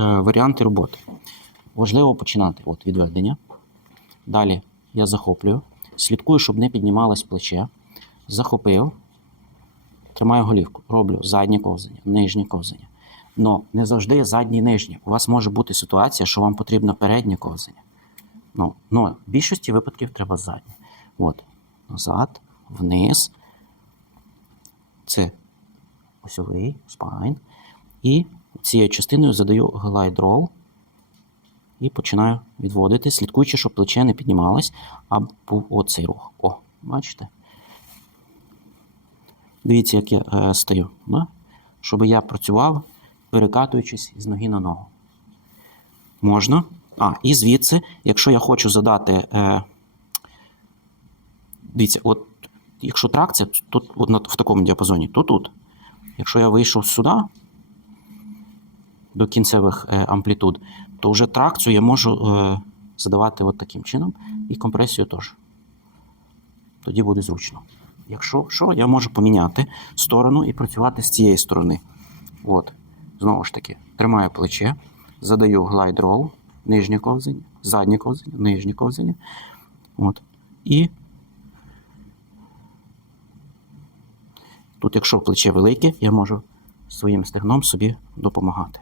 варіанти роботи. Важливо починати от, від. Далі я захоплюю. Слідкую, щоб не піднімалось плече. Захопив. Тримаю голівку. Роблю заднє ковзання, нижнє ковзання. Но не завжди заднє і нижнє. У вас може бути ситуація, що вам потрібно переднє ковзання. Ну, ну, в більшості випадків треба заднє. От. Назад, вниз. Це осьовий, спайн. І цією частиною задаю глайд рол і починаю відводити, слідкуючи, щоб плече не піднімалось, а був оцей рух. О, бачите? Дивіться, як я е, стою. Да? Щоб я працював, перекатуючись з ноги на ногу. Можна. А, і звідси, якщо я хочу задати. Е, дивіться, от якщо тракція, тут от, в такому діапазоні, то тут. Якщо я вийшов сюди, до кінцевих е, амплітуд, то вже тракцію я можу е, задавати от таким чином, і компресію теж. Тоді буде зручно. Якщо що, я можу поміняти сторону і працювати з цієї сторони. От, знову ж таки, тримаю плече, задаю глайд рол, нижнє ковзання, заднє ковзання, нижнє ковзання. От. І тут, якщо плече велике, я можу своїм стегном собі допомагати.